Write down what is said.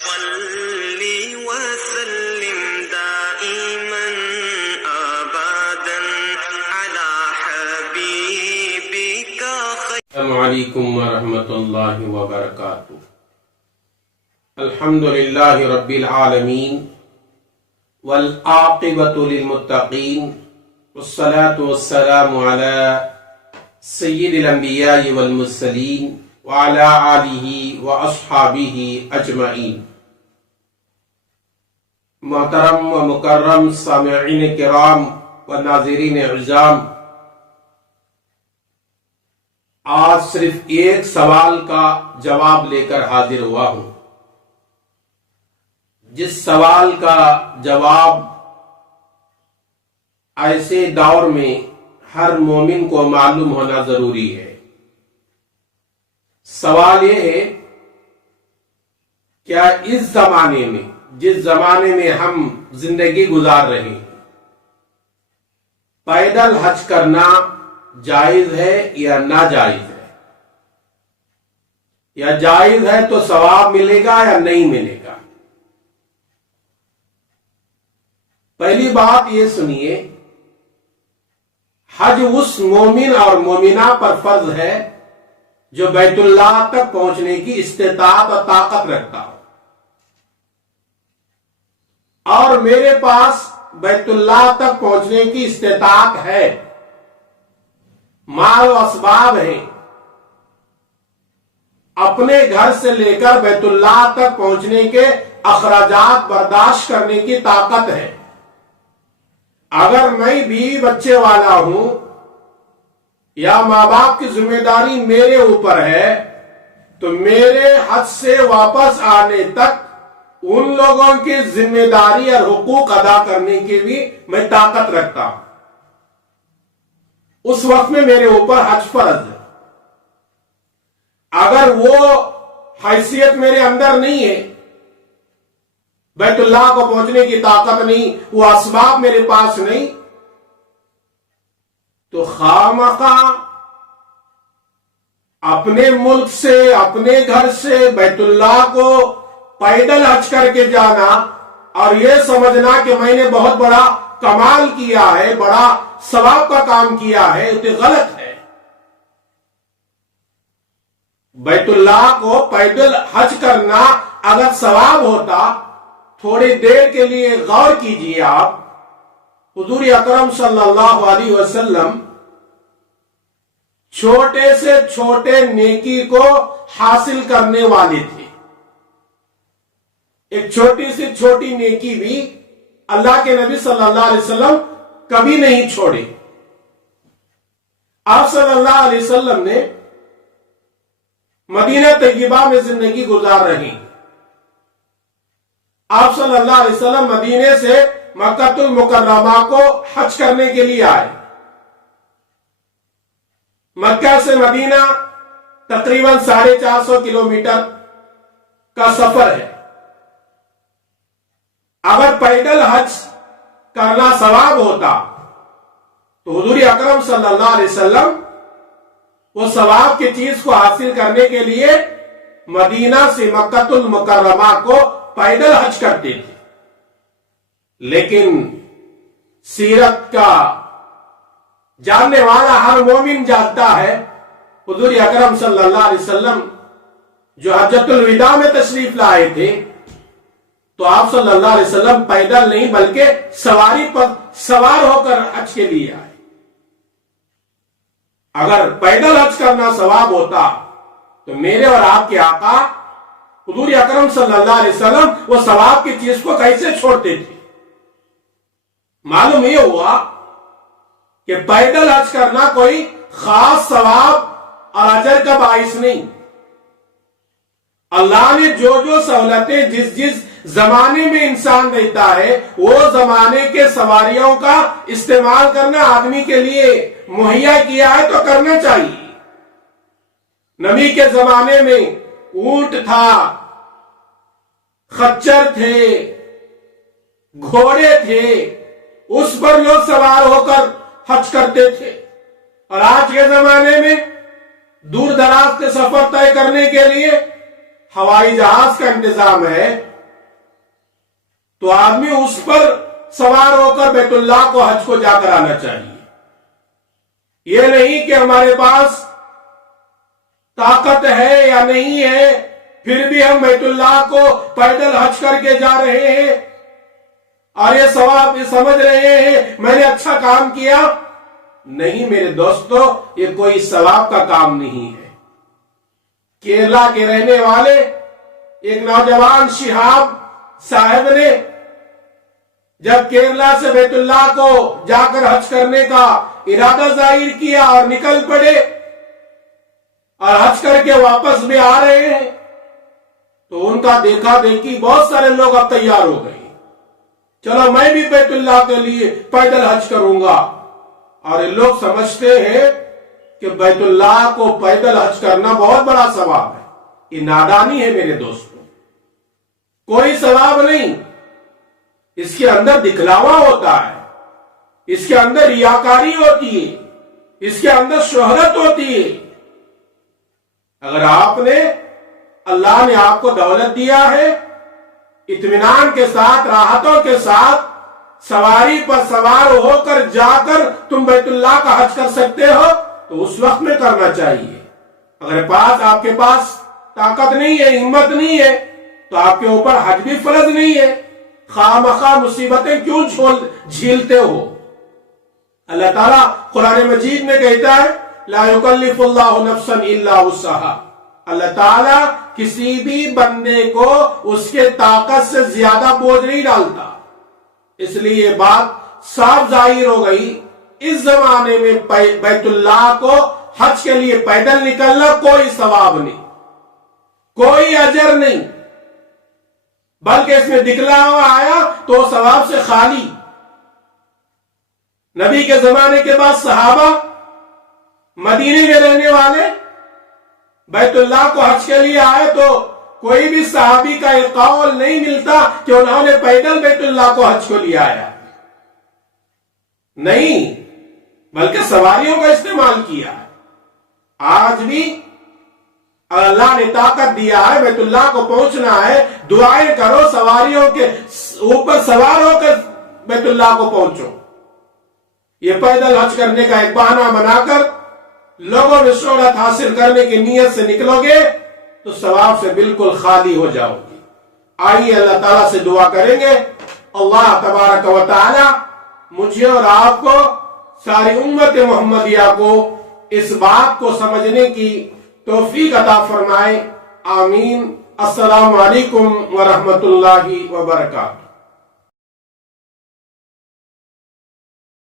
صلی وسلم دائما ابدا على حبیبک السلام علیکم ورحمۃ اللہ وبرکاتہ۔ الحمد للہ رب العالمین والعاقبۃ للمتقین والصلاة والسلام علی سید الانبیاء والمرسلین وعلی آلہ واصحابہ اجمعین۔ محترم و مکرم سامعین کرام و ناظرین اعظام، آج صرف ایک سوال کا جواب لے کر حاضر ہوا ہوں، جس سوال کا جواب ایسے دور میں ہر مومن کو معلوم ہونا ضروری ہے۔ سوال یہ ہے، کیا اس زمانے میں، جس زمانے میں ہم زندگی گزار رہے ہیں، پیدل حج کرنا جائز ہے یا ناجائز ہے؟ یا جائز ہے تو ثواب ملے گا یا نہیں ملے گا؟ پہلی بات یہ سنیے، حج اس مومن اور مومنہ پر فرض ہے جو بیت اللہ تک پہنچنے کی استطاعت اور طاقت رکھتا ہو، اور میرے پاس بیت اللہ تک پہنچنے کی استطاعت ہے، مال و اسباب ہیں، اپنے گھر سے لے کر بیت اللہ تک پہنچنے کے اخراجات برداشت کرنے کی طاقت ہے۔ اگر میں بیوی بچے والا ہوں یا ماں باپ کی ذمہ داری میرے اوپر ہے، تو میرے حج سے واپس آنے تک ان لوگوں کی ذمہ داری اور حقوق ادا کرنے کی بھی میں طاقت رکھتا ہوں۔ اس وقت میں میرے اوپر حج فرض ہے۔ اگر وہ حیثیت میرے اندر نہیں ہے، بیت اللہ کو پہنچنے کی طاقت نہیں، وہ اسباب میرے پاس نہیں، تو خواہ اپنے ملک سے، اپنے گھر سے بیت اللہ کو پیدل حج کر کے جانا اور یہ سمجھنا کہ میں نے بہت بڑا کمال کیا ہے، بڑا ثواب کا کام کیا ہے، تو غلط ہے۔ بیت اللہ کو پیدل حج کرنا اگر ثواب ہوتا، تھوڑی دیر کے لیے غور کیجئے آپ، حضور اکرم صلی اللہ علیہ وسلم چھوٹے سے چھوٹے نیکی کو حاصل کرنے والے تھے۔ ایک چھوٹی سے چھوٹی نیکی بھی اللہ کے نبی صلی اللہ علیہ وسلم کبھی نہیں چھوڑے۔ آپ صلی اللہ علیہ وسلم نے مدینہ طیبہ میں زندگی گزار رہی۔ آپ صلی اللہ علیہ وسلم مدینے سے مکہ المکرمہ کو حج کرنے کے لیے آئے۔ مکہ سے مدینہ تقریباً 450 کلومیٹر کا سفر ہے۔ اگر پیدل حج کرنا ثواب ہوتا تو حضور اکرم صلی اللہ علیہ وسلم وہ ثواب کی چیز کو حاصل کرنے کے لیے مدینہ سے مکہ المکرمہ کو پیدل حج کرتے تھے۔ لیکن سیرت کا جاننے والا ہر مومن جانتا ہے، حضور اکرم صلی اللہ علیہ وسلم جو حجۃ الوداع میں تشریف لائے تھے، تو آپ صلی اللہ علیہ وسلم پیدل نہیں بلکہ سواری پر سوار ہو کر حج کے لیے آئے۔ اگر پیدل حج کرنا ثواب ہوتا تو میرے اور آپ کے آقا حضور اکرم صلی اللہ علیہ وسلم وہ ثواب کی چیز کو کیسے چھوڑتے تھے؟ معلوم یہ ہوا کہ پیدل حج کرنا کوئی خاص ثواب اور اجر کا باعث نہیں۔ اللہ نے جو سہولتیں جس زمانے میں انسان رہتا ہے، وہ زمانے کے سواریوں کا استعمال کرنا آدمی کے لیے مہیا کیا ہے تو کرنا چاہیے۔ نبی کے زمانے میں اونٹ تھا، خچر تھے، گھوڑے تھے، اس پر لوگ سوار ہو کر حج کرتے تھے۔ اور آج کے زمانے میں دور دراز کے سفر طے کرنے کے لیے ہوائی جہاز کا انتظام ہے، تو آدمی اس پر سوار ہو کر بیت اللہ کو حج کو جا کر آنا چاہیے. یہ نہیں کہ ہمارے پاس طاقت ہے یا نہیں ہے پھر بھی ہم بیت اللہ کو پیدل حج کر کے جا رہے ہیں اور یہ ثواب سمجھ رہے ہیں میں نے اچھا کام کیا. نہیں میرے دوستو، یہ کوئی ثواب کا کام نہیں ہے. کیرلا کے رہنے والے ایک نوجوان شہاب صاحب نے جب کیرلا سے بیت اللہ کو جا کر حج کرنے کا ارادہ ظاہر کیا اور نکل پڑے اور حج کر کے واپس بھی آ رہے ہیں تو ان کا دیکھا دیکھی بہت سارے لوگ اب تیار ہو گئے، چلو میں بھی بیت اللہ کے لیے پیدل حج کروں گا. اور یہ لوگ سمجھتے ہیں کہ بیت اللہ کو پیدل حج کرنا بہت بڑا ثواب ہے. یہ نادانی ہے میرے دوستوں، کوئی ثواب نہیں. اس کے اندر دکھلاوا ہوتا ہے، اس کے اندر ریاکاری ہوتی ہے، اس کے اندر شہرت ہوتی ہے. اگر آپ نے اللہ نے آپ کو دولت دیا ہے، اطمینان کے ساتھ راحتوں کے ساتھ سواری پر سوار ہو کر جا کر تم بیت اللہ کا حج کر سکتے ہو تو اس وقت میں کرنا چاہیے. اگر آپ کے پاس طاقت نہیں ہے، ہمت نہیں ہے تو آپ کے اوپر حج بھی فرض نہیں ہے. خواہ مخواہ مصیبتیں کیوں جھیلتے ہو؟ اللہ تعالیٰ قرآن مجید میں کہتا ہے لا یکلف اللہ نفسا الا وسعہا. اللہ تعالیٰ کسی بھی بندے کو اس کے طاقت سے زیادہ بوجھ نہیں ڈالتا. اس لیے یہ بات صاف ظاہر ہو گئی، اس زمانے میں بیت اللہ کو حج کے لیے پیدل نکلنا کوئی ثواب نہیں، کوئی اجر نہیں، بلکہ اس میں دکھلاوا آیا تو ثواب سے خالی. نبی کے زمانے کے بعد صحابہ مدینے میں رہنے والے بیت اللہ کو حج کے لیے آئے تو کوئی بھی صحابی کا یہ قول نہیں ملتا کہ انہوں نے پیدل بیت اللہ کو حج کو لے آیا، نہیں، بلکہ سواریوں کا استعمال کیا. آج بھی اللہ نے طاقت دیا ہے، بیت اللہ کو پہنچنا ہے، دعائیں کرو، سواریوں کے اوپر سوار ہو کر بیت اللہ کو پہنچو. یہ پیدل حج کرنے کا ایک بہانہ بنا کر لوگوں میں شہرت حاصل کرنے کی نیت سے نکلو گے تو ثواب سے بالکل خالی ہو جاؤ گے. آئیے اللہ تعالیٰ سے دعا کریں گے، اللہ تبارک و تعالی مجھے اور آپ کو، ساری امت محمدیہ کو اس بات کو سمجھنے کی توفیق عطا فرمائے. آمین. السلام علیکم ورحمۃ اللہ وبرکاتہ.